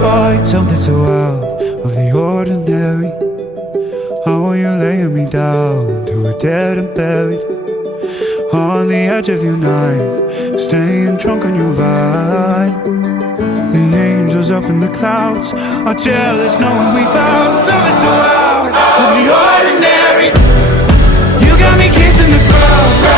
find something so out of the ordinary. How are you laying me down to a dead and buried? On the edge of your knife, staying drunk on your vine. The angels up in the clouds are jealous knowing we found something so out of the ordinary. You got me kissing the ground.